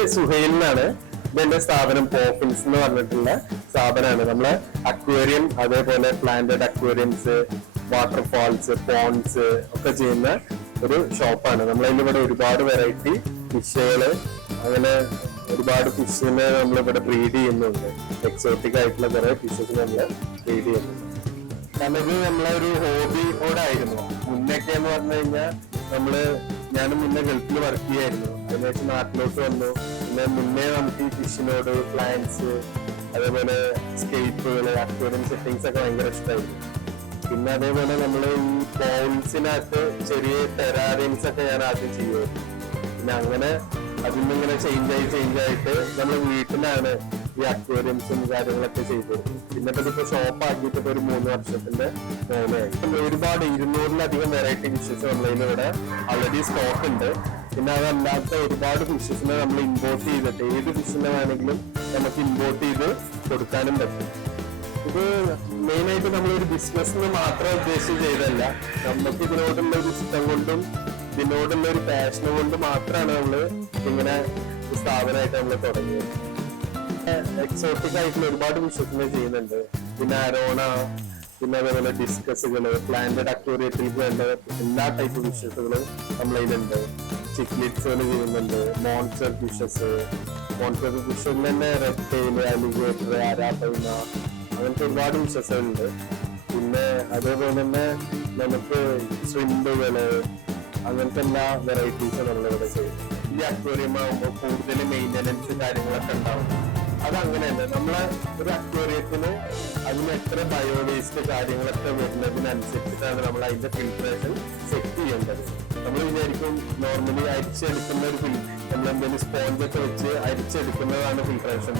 പേര് സുഹൈലിനാണ്. ഇതെന്റെ സ്ഥാപനം പോഫിൻസ് എന്ന് പറഞ്ഞിട്ടുള്ള സ്ഥാപനമാണ്. നമ്മളെ അക്വേറിയം, അതേപോലെ പ്ലാന്റഡ് അക്വേറിയംസ്, വാട്ടർഫാൾസ്, പോൺസ് ഒക്കെ ചെയ്യുന്ന ഒരു ഷോപ്പാണ്. നമ്മളതിലിവിടെ ഒരുപാട് വെറൈറ്റി ഫിഷുകള്, അങ്ങനെ ഒരുപാട് ഫിഷിനെ നമ്മളിവിടെ ബ്രീഡ് ചെയ്യുന്നുണ്ട്. എക്സോട്ടിക് ആയിട്ടുള്ള കുറെ ഫിഷസ് നമ്മൾ ബ്രീഡ് ചെയ്യുന്നുണ്ട്. കാരണം ഇത് നമ്മളെ ഒരു ഹോബി കൂടെ ആയിരുന്നു. മുന്നൊക്കെ എന്ന് പറഞ്ഞു കഴിഞ്ഞാൽ ഞാൻ മുന്നേ ഗൾഫിൽ വർക്ക് ചെയ്യായിരുന്നു. അതിനുശേഷം നാട്ടിലോട്ട് വന്നു. പിന്നെ മുന്നേ നമുക്ക് ഈ ഫിഷിനോട്, പ്ലാന്റ്സ്, അതേപോലെ സ്കേപ്പുകൾ, അക്വേറിയം സെറ്റിങ്സ് ഒക്കെ ഭയങ്കര ഇഷ്ടമായിരുന്നു. പിന്നെ അതേപോലെ നമ്മൾ ഈ ബൗൾസിനകത്ത് ചെറിയ ടെറാറിയംസ് ഒക്കെ ഞാൻ ആദ്യം ചെയ്യുമായിരുന്നു. പിന്നെ അങ്ങനെ അതിന്നിങ്ങനെ ചേഞ്ച് ആയിട്ട് നമ്മൾ വീട്ടിലാണ് ഈ അക്വേറിയംസും കാര്യങ്ങളൊക്കെ ചെയ്തത്. പിന്നെ ഇതിപ്പോ ഷോപ്പ് ആക്കിയിട്ട് ഒരു 3 വർഷത്തിന്റെ മേലെയായി. ഒരുപാട് 200-ലധികം വെറൈറ്റി ഫിഷസ് ഓൺലൈനിൽ ഇവിടെ ഓൾറെഡി സ്റ്റോക്ക് ഉണ്ട്. പിന്നെ അതല്ലാത്ത ഒരുപാട് ഫിഷസിനെ നമ്മൾ ഇമ്പോർട്ട് ചെയ്തിട്ട് ഏത് ഫിഷിനെ വേണമെങ്കിലും നമുക്ക് ഇമ്പോർട്ട് ചെയ്ത് കൊടുക്കാനും പറ്റും. ഇത് മെയിനായിട്ട് നമ്മളൊരു ബിസിനസ്സിന് മാത്രം ഉദ്ദേശിച്ച് ചെയ്തല്ല. നമുക്ക് ഇതിനോടുള്ള ഒരു ഇഷ്ടം കൊണ്ടും ഇതിനോടുള്ള ഒരു പാഷനും കൊണ്ട് മാത്രമാണ് നമ്മള് ഇങ്ങനെ സ്ഥാപനമായിട്ട് നമ്മൾ തുടങ്ങിയത്. എക്സോട്ടിക് ആയിട്ടുള്ള ഒരുപാട് ഫിഷസിനെ ചെയ്യുന്നുണ്ട്. പിന്നെ അരോണ, പിന്നെ അതേപോലെ ഡിസ്കസുകള്, പ്ലാന്റഡ് അക്വേറിയത്തിലേക്ക് വേണ്ട എല്ലാ ടൈപ്പ് ഫിഷസുകളും നമ്മളതിലുണ്ട്. ചിക്ലിറ്റ്സുകൾ ചെയ്യുന്നുണ്ട്, മോൺസ്റ്റർ ഫിഷസ് തന്നെ റെഡ് ടെയില്, അലിഗേറ്റർ, അരാപ്പൈന, അങ്ങനത്തെ ഒരുപാട് ഫിഷസുകളുണ്ട്. പിന്നെ അതേപോലെ തന്നെ നമുക്ക് ശ്രിമ്പുകള്, അങ്ങനത്തെ എല്ലാ വെറൈറ്റീസും നമ്മളിവിടെ ചെയ്യും. ഈ അക്വേറിയം ആകുമ്പോൾ കൂടുതൽ മെയിൻ്റനൻസ് കാര്യങ്ങളൊക്കെ ഉണ്ടാവും. അതങ്ങനെയല്ല, നമ്മളെ ഒരു അക്വേറിയത്തിന് അതിന് എത്ര ബയോവേസ്റ്റ് കാര്യങ്ങളൊക്കെ വരുന്നതിനനുസരിച്ചിട്ടാണ് നമ്മൾ അതിന്റെ ഫിൽട്രേഷൻ സെറ്റ് ചെയ്യേണ്ടത്. നമ്മൾ വിചാരിക്കും നോർമലി അരിച്ചെടുക്കുന്ന ഒരു നമ്മളെന്തെങ്കിലും സ്പോഞ്ചൊക്കെ വെച്ച് അരിച്ചെടുക്കുന്നതാണ് ഫിൽട്രേഷൻ.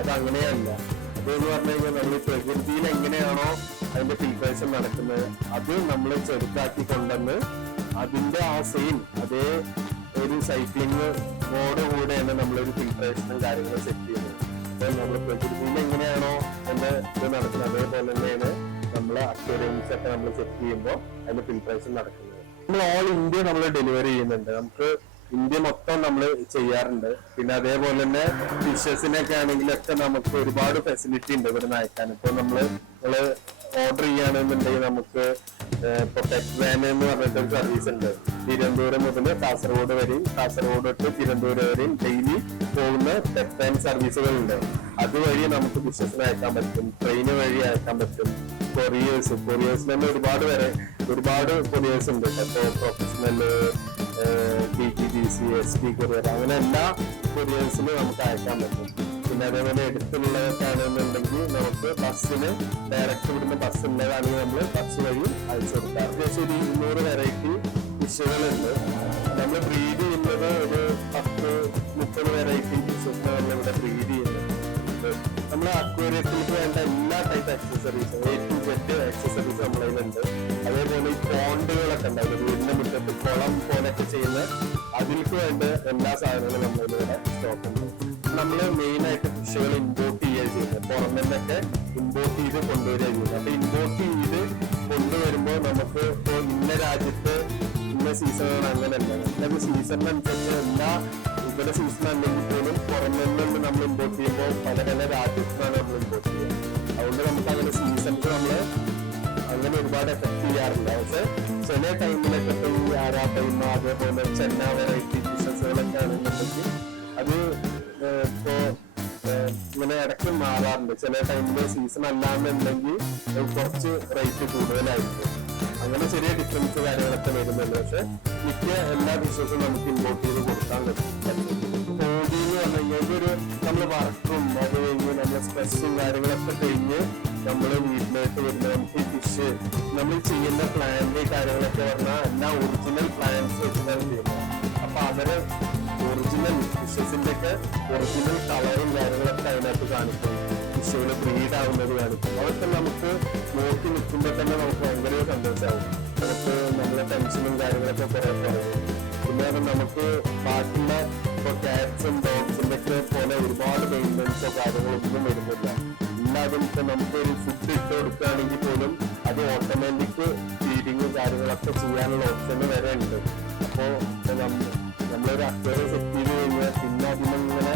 അതങ്ങനെയല്ല. അതെന്ന് പറഞ്ഞു കഴിഞ്ഞാൽ നമ്മൾ പ്രകൃതിയിൽ എങ്ങനെയാണോ അതിന്റെ ഫിൽട്രേഷൻ നടക്കുന്നത് അത് നമ്മൾ ചെറുതാക്കി കൊണ്ടുവന്ന് അതിന്റെ ആ സെയിം അതേ ഒരു സൈക്ലിംഗ് കൂടെയാണ് നമ്മളൊരു ഫിൽട്രേഷനും കാര്യങ്ങളും സെറ്റ് ചെയ്യുന്നത്. അപ്പൊ നമ്മൾ പ്രകൃതിയിൽ എങ്ങനെയാണോ അതിന്റെ ഇത് നടക്കുന്നത് അതേപോലെ തന്നെയാണ് നമ്മളെ അക്വേറിയംസ് ഒക്കെ നമ്മൾ സെറ്റ് ചെയ്യുമ്പോൾ അതിന്റെ ഫിൽട്രേഷൻ നടക്കുന്നത്. നമ്മൾ ഓൾ ഇന്ത്യ നമ്മൾ ഡെലിവറി ചെയ്യുന്നുണ്ട്. നമുക്ക് ഇന്ത്യ മൊത്തം നമ്മൾ ചെയ്യാറുണ്ട്. പിന്നെ അതേപോലെ തന്നെ ഫിഷസിനൊക്കെ ആണെങ്കിലൊക്കെ നമുക്ക് ഒരുപാട് ഫെസിലിറ്റി ഉണ്ട് ഇവിടെ നിന്ന് അയക്കാൻ. ഇപ്പൊ നമ്മള് ഓർഡർ ചെയ്യുകയാണെന്നുണ്ടെങ്കിൽ നമുക്ക് ഇപ്പൊ പെറ്റ് വാൻ എന്ന് പറഞ്ഞിട്ടൊരു സർവീസ് ഉണ്ട്. തിരുവനന്തപുരം മുതൽ കാസർഗോഡ് വരെയും കാസർഗോഡ് തൊട്ട് തിരുവനന്തപുരം വരെയും ഡെയിലി പോകുന്ന പെറ്റ് വാൻ സർവീസുകളുണ്ട്. അതുവഴി നമുക്ക് ഫിഷസിന് അയക്കാൻ പറ്റും. ട്രെയിന് വഴി അയക്കാൻ പറ്റും. കൊറിയേഴ്സിൽ തന്നെ ഒരുപാട് കൊറിയേഴ്സ് ഉണ്ട്. ഇപ്പൊ പ്രൊഫഷണൽ, BTGC, ST കൊറിയർ, അങ്ങനെ എല്ലാ കൊറിയേഴ്സിനും നമുക്ക് അയക്കാൻ പറ്റും. പിന്നെ അതേപോലെ എടുത്തുള്ളതൊക്കെയാണെന്നുണ്ടെങ്കിൽ നമുക്ക് ബസ്സിന് ഡയറക്റ്റ് ഇവിടുന്ന് ബസ് ഉള്ളതാണെങ്കിൽ നമ്മൾ ബസ് വഴി അയച്ചു കൊടുക്കാം. അത്യാവശ്യം ഒരു 200 വെറൈറ്റി ഫിഷുകളുണ്ട്. നമ്മൾ ബ്രീഡ് ചെയ്യുന്നത് ഒരു 10-30 വെറൈറ്റി ഫിഷസിനെ നമ്മളിവിടെ ബ്രീഡ് ചെയ്യുന്നുണ്ട്. നമ്മൾ അക്വേറിയത്തിലേക്ക് വേണ്ട എല്ലാ ടൈപ്പ് ആക്സസറീസും A to Z ആക്സസറീസ് നമ്മളതിലുണ്ട്. അതേപോലെ ഈ പോണ്ടുകളൊക്കെ ഉണ്ടാവും, വീടിന്റെ മുറ്റത്ത് കുളം പോലൊക്കെ ചെയ്യുന്ന അതിലേക്ക് വേണ്ട എല്ലാ സാധനങ്ങളും നമ്മളിവിടെ സ്റ്റോക്ക് ഉണ്ട്. നമ്മൾ മെയിനായിട്ട് ഫിഷുകൾ ഇമ്പോർട്ട് ചെയ്യുക ചെയ്യുന്നത്, പുറമെ നിന്നൊക്കെ ഇമ്പോർട്ട് ചെയ്ത് കൊണ്ടുവരിക ചെയ്യുന്നത്. അപ്പൊ ഇമ്പോർട്ട് ചെയ്ത് കൊണ്ടുവരുമ്പോൾ നമുക്ക് ഇപ്പോൾ ഇന്ന രാജ്യത്ത് ഇന്ന സീസണാണ് അങ്ങനെയല്ല. നമുക്ക് സീസണിനനുസരിച്ച് എല്ലാ ഇവിടെ സീസൺ അല്ലെങ്കിൽ പോലും പുറമെ നിന്ന് നമ്മൾ ഇമ്പോർട്ട് ചെയ്യുമ്പോൾ പല രാജ്യത്തിനാണ് നമ്മൾ ഇമ്പോർട്ട് ചെയ്യുന്നത്. അതുകൊണ്ട് നമുക്ക് അങ്ങനെ സീസൺസ് നമ്മൾ അങ്ങനെ ഒരുപാട് എഫക്ട് ചെയ്യാറില്ല. പക്ഷെ ചില ടൈമിലൊക്കെ ഇപ്പൊ ഈ ആരാപ്പൈമ, അതേപോലെ ചെന്ന വെറൈറ്റി ഫിഷസുകളൊക്കെ ആണെന്നുണ്ടെങ്കിൽ അത് ഇപ്പോ ഇങ്ങനെ ഇടയ്ക്ക് മാറാറുണ്ട്. ചില ടൈമില് സീസൺ അല്ലാന്നുണ്ടെങ്കിൽ കുറച്ച് റേറ്റ് കൂടുതലായിരിക്കും. അങ്ങനെ ചെറിയ ഡിഫറൻസ് കാര്യങ്ങളൊക്കെ വരുന്നുണ്ട്. പക്ഷെ മിക്ക എല്ലാ ഫിഷസും നമുക്ക് ഇമ്പോർട്ട് ചെയ്ത് കൊടുക്കാൻ പറ്റും. ഹോബി എന്ന് പറഞ്ഞു കഴിഞ്ഞാൽ ഇതൊരു നമ്മൾ വർക്കും അത് കഴിഞ്ഞ് നമ്മുടെ സ്ട്രെസ്സും കാര്യങ്ങളൊക്കെ കഴിഞ്ഞ് നമ്മൾ വീട്ടിലേക്ക് വരുമ്പോൾ നമുക്ക് ഈ ഫിഷ് നമ്മൾ ചെയ്യുന്ന പ്ലാന്റ് കാര്യങ്ങളൊക്കെ പറഞ്ഞാൽ എല്ലാ ഒറിജിനൽ പ്ലാന്റ്സ് വെച്ചിട്ടാണ് ചെയ്യുന്നത്. അപ്പൊ അവര് ഒറിജിനൽ ഫിഷസിന്റെ ഒക്കെ ഒറിജിനൽ കളറും കാര്യങ്ങളൊക്കെ അതിനകത്ത് കാണിക്കും. ഫിഷുകൾ ബ്രീഡ് ആവുന്നത് കാണിക്കും. അതൊക്കെ നമുക്ക് നോക്കി നിൽക്കുമ്പോൾ തന്നെ നമുക്ക് ഭയങ്കര സന്തോഷമാവും. നമുക്ക് നമ്മളെ ടെൻഷനും കാര്യങ്ങളൊക്കെ കുറെ കുറയും. പിന്നെ നമുക്ക് ബാക്കിയുള്ള ഇപ്പൊ കാറ്റ്സും ഡോഗ്സിന്റെ ഒക്കെ പോലെ ഒരുപാട് മെയിൻ്റനൻസോ കാര്യങ്ങളൊന്നും വരുന്നില്ല. എല്ലാതും ഇപ്പൊ നമുക്കൊരു ഫുഡ് ഇട്ട് കൊടുക്കുകയാണെങ്കിൽ പോലും അത് ഓട്ടോമാറ്റിക് ഫീഡിങ് കാര്യങ്ങളൊക്കെ ചെയ്യാനുള്ള ഓപ്ഷൻ വരെ ഉണ്ട്. അപ്പോ നമ്മളൊരു അക്വേറിയം സെറ്റ് ചെയ്ത് കഴിഞ്ഞാൽ പിന്നെ അതിനിങ്ങനെ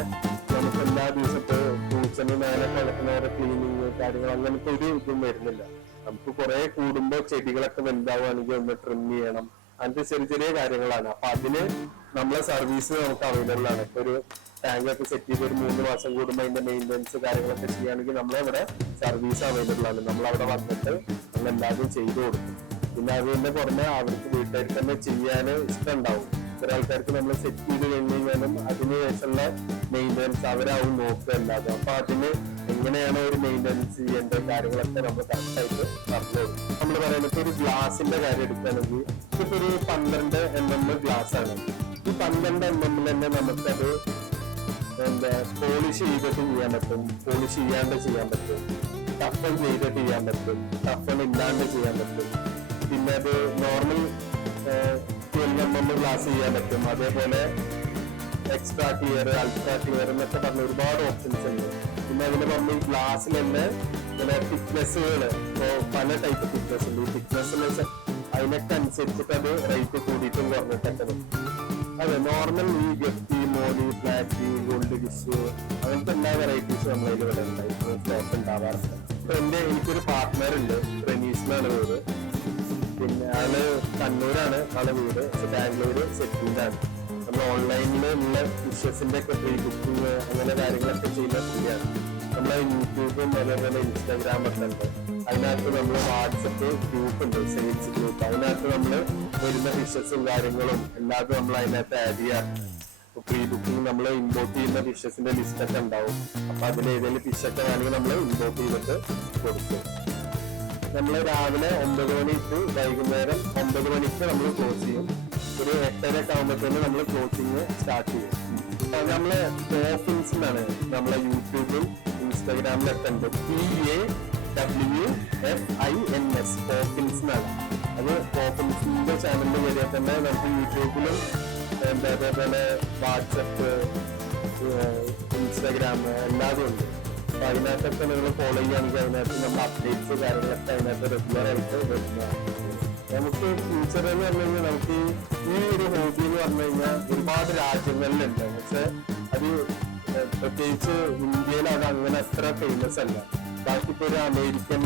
നമുക്ക് എല്ലാ ദിവസത്തെ ഫ്രൂട്ട്സിന് മേലെ കിടക്കുന്ന ഓരോ ക്ലീനിങ് കാര്യങ്ങൾ അങ്ങനത്തെ ഒരു ഇതും വരുന്നില്ല. നമുക്ക് കുറെ കൂടുമ്പോൾ ചെടികളൊക്കെ വലുതാവുകയാണെങ്കിൽ ഒന്ന് ട്രിം ചെയ്യണം, അങ്ങനത്തെ ചെറിയ ചെറിയ കാര്യങ്ങളാണ്. അപ്പൊ അതിന് നമ്മളെ സർവീസ് നമുക്ക് അവൈലബിൾ ആണ്. ഇപ്പൊ ഒരു ടാങ്ക് ഒക്കെ സെറ്റ് ചെയ്ത് ഒരു 3 മാസം കൂടുമ്പോൾ അതിന്റെ മെയിൻ്റെനൻസ് കാര്യങ്ങളൊക്കെ ചെയ്യുകയാണെങ്കിൽ നമ്മളിവിടെ സർവീസ് അവൈലബിൾ ആണ്. നമ്മളവിടെ വന്നിട്ട് നമ്മൾ എല്ലാവരും ചെയ്തു കൊടുക്കും. പിന്നെ അതിന്റെ പുറമെ അവർക്ക് വീട്ടുകാർക്ക് തന്നെ ചെയ്യാൻ ഇഷ്ടം ഉണ്ടാവും. കുറെ ആൾക്കാർക്ക് നമ്മൾ സെറ്റ് ചെയ്ത് കഴിഞ്ഞ് കഴിഞ്ഞാലും അതിനുശേഷമുള്ള മെയിൻ്റെനൻസ് അവരാവും നോക്കുക അല്ലാതെ. അപ്പൊ അതിന് എങ്ങനെയാണോ ഒരു മെയിൻ്റെനൻസ് ചെയ്യേണ്ട കാര്യങ്ങളൊക്കെ നമ്മൾ കറക്റ്റായിട്ട് പറഞ്ഞു. നമ്മൾ പറയുന്നത് ഒരു ഗ്ലാസിന്റെ കാര്യം എടുക്കുകയാണെങ്കിൽ ഇപ്പൊ ഒരു 12 mm ഗ്ലാസ് ആണ്. ഈ 12 mm തന്നെ നമുക്കത് പോളിഷ് ചെയ്തിട്ട് ചെയ്യാൻ പറ്റും, പോളിഷ് ചെയ്യാണ്ട് ചെയ്യാൻ പറ്റും, ടഫൺ ചെയ്തിട്ട് ചെയ്യാൻ പറ്റും, ടഫൺ ഇല്ലാണ്ട് ചെയ്യാൻ പറ്റും. പിന്നെ അത് നോർമൽ 12 mm ഗ്ലാസ് ചെയ്യാൻ പറ്റും. അതേപോലെ എക്സ്ട്രാ ക്ലിയർ, അൾട്രാ ക്ലിയർ എന്നൊക്കെ പറഞ്ഞ ഒരുപാട് ഓപ്ഷൻസ് ഉണ്ട്. പിന്നെ അതിന് പറഞ്ഞ ഈ ഗ്ലാസ്സിൽ തന്നെ ചില തിക്നെസ്സുകൾ, പല ടൈപ്പ് തിക്നെസ് ഉണ്ട്. ഈ തിക്നെസ് അതിനൊക്കെ അനുസരിച്ചിട്ട് അത് റേറ്റ് കൂടിയിട്ടും കുറഞ്ഞിട്ടൊക്കെ. അതെ, നോർമൽ ഈ guppy, Modi, flat, gold fish അങ്ങനത്തെ എല്ലാ വെറൈറ്റീസും നമ്മളതിൽ ഇവിടെ സ്റ്റോക്ക് ഉണ്ടാവാറുണ്ട്. അപ്പൊ എനിക്കൊരു പാർട്ട്ണർ ഉണ്ട്, റെനീസ് എന്നാണ് വീട്. പിന്നെ ആള് കണ്ണൂരാണ് ആളെ വീട്, ബാംഗ്ലൂര് സെറ്റിൽഡാണ്. നമ്മൾ ഓൺലൈനിൽ ഉള്ള ഫിഷസിന്റെ ഒക്കെ പ്രീ ബുക്കിങ് അങ്ങനെ കാര്യങ്ങളൊക്കെ ചെയ്യുന്ന പുള്ളിയാണ്. നമ്മളെ യൂട്യൂബും അതേപോലെ ഇൻസ്റ്റാഗ്രാം ഒക്കെ ഉണ്ട്. അതിനകത്ത് നമ്മൾ വാട്സപ്പ് ഗ്രൂപ്പ് ഉണ്ട്, സെയിൽസ് ഗ്രൂപ്പ്. അതിനകത്ത് നമ്മൾ വരുന്ന ഫിഷസും കാര്യങ്ങളും എല്ലാതും നമ്മൾ അതിനകത്ത് ആഡ് ചെയ്യാറുണ്ട്. ഇപ്പൊ പ്രീ ബുക്കിംഗ് നമ്മൾ ഇമ്പോർട്ട് ചെയ്യുന്ന ഫിഷസിന്റെ ലിസ്റ്റ് ഒക്കെ ഉണ്ടാവും. അപ്പൊ അതിൽ ഏതെങ്കിലും ഫിഷൊക്കെ വേണമെങ്കിൽ നമ്മൾ ഇമ്പോർട്ട് ചെയ്തിട്ട് കൊടുക്കും. നമ്മൾ രാവിലെ 9 മണി ടു വൈകുന്നേരം 9 മണിക്ക് നമ്മൾ ക്ലോസ് ചെയ്യും. ഒരു 8:30 ഒക്കെ ആകുമ്പോഴത്തേന് നമ്മൾ ക്ലോസിങ് സ്റ്റാർട്ട് ചെയ്യും. നമ്മള് പോഫിൻസ് എന്നാണ് നമ്മളെ യൂട്യൂബിൽ ഇൻസ്റ്റാഗ്രാമിലൊക്കെ ഉണ്ട്. PAWFINS പോഫിൻസ് എന്നാണ്. അത് പോഫിൻസിന്റെ ചാനലിൽ വരിക തന്നെ നമുക്ക് യൂട്യൂബിലും അതേപോലെ വാട്സപ്പ്, ഇൻസ്റ്റാഗ്രാം എല്ലാതും ഉണ്ട്. അപ്പൊ അതിനകത്തൊക്കെ നിങ്ങൾ ഫോളോ ചെയ്യുകയാണെങ്കിൽ അതിനകത്ത് നമ്മൾ അപ്ഡേറ്റ്സ് കാര്യങ്ങളൊക്കെ അതിനകത്ത് റെഗുലർ ആയിട്ട് വരുന്നതാണ്. നമുക്ക് ഫ്യൂച്ചർ എന്ന് പറഞ്ഞു കഴിഞ്ഞാൽ നമുക്ക് ഈ ഒരു ഹോബി എന്ന് പറഞ്ഞു കഴിഞ്ഞാൽ ഒരുപാട് രാജ്യങ്ങളിലുണ്ട്. പക്ഷെ അത് പ്രത്യേകിച്ച് ഇന്ത്യയിൽ അത് അങ്ങനെ അത്ര ഫേമസ് അല്ല. ബാക്കി ഇപ്പൊ ഒരു അമേരിക്കൻ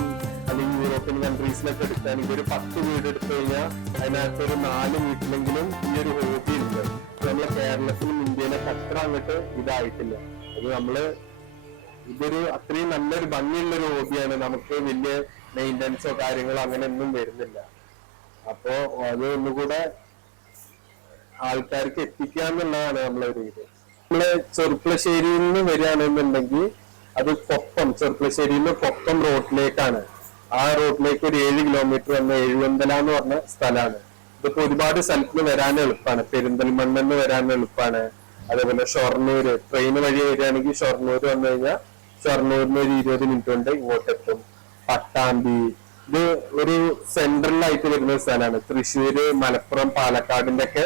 അല്ലെങ്കിൽ യൂറോപ്യൻ കൺട്രീസിലൊക്കെ എടുക്കുകയാണെങ്കിൽ ഒരു 10 വീട് എടുത്തു കഴിഞ്ഞാൽ അതിനകത്ത് ഒരു 4 വീട്ടിലെങ്കിലും ഈ ഒരു ഹോബി ഉണ്ട്. നമ്മളെ കേരളത്തിലും ഇന്ത്യയിലൊക്കെ അത്ര അങ്ങോട്ട് ഇതായിട്ടില്ല. അത് നമ്മള് ഇതൊരു അത്രയും നല്ലൊരു ഭംഗിയുള്ളൊരു ഹോബിയാണ്. നമുക്ക് വലിയ മെയിൻ്റനൻസോ കാര്യങ്ങളോ അങ്ങനെ ഒന്നും വരുന്നില്ല. അപ്പോ അത് ഒന്നുകൂടെ ആൾക്കാർക്ക് എത്തിക്കുക എന്നുള്ളതാണ് നമ്മളൊരു ഇത്. നമ്മള് ചെറുപ്പളശ്ശേരിയിൽ നിന്ന് വരികയാണെന്നുണ്ടെങ്കിൽ അത് കൊപ്പം, ചെറുപ്പളശ്ശേരിയിൽ നിന്ന് കൊപ്പം റോഡിലേക്കാണ്. ആ റോഡിലേക്ക് ഒരു 7 കിലോമീറ്റർ വന്ന എഴുവന്തല എന്ന് പറഞ്ഞ സ്ഥലമാണ്. ഇതിപ്പോ ഒരുപാട് സ്ഥലത്തിന് വരാൻ എളുപ്പമാണ്. പെരിന്തൽമണ്ണെന്ന് വരാൻ എളുപ്പമാണ്. അതേപോലെ ഷൊർണൂര് ട്രെയിൻ വഴി വരികയാണെങ്കിൽ ഷൊർണൂർ വന്നു കഴിഞ്ഞാൽ ഷൊർണൂരിന് ഒരു 20 മിനിറ്റ് കൊണ്ട് ഇങ്ങോട്ടെത്തും. പട്ടാമ്പി ഇത് ഒരു സെൻട്രലായിട്ട് വരുന്ന സ്ഥലമാണ്. തൃശ്ശൂര്, മലപ്പുറം, പാലക്കാടിന്റെ ഒക്കെ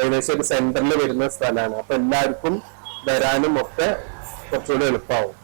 ഏകദേശം ഒരു സെന്ററിൽ വരുന്ന സ്ഥലമാണ്. അപ്പൊ എല്ലാവർക്കും വരാനും ഒക്കെ കുറച്ചുകൂടി എളുപ്പമാവും.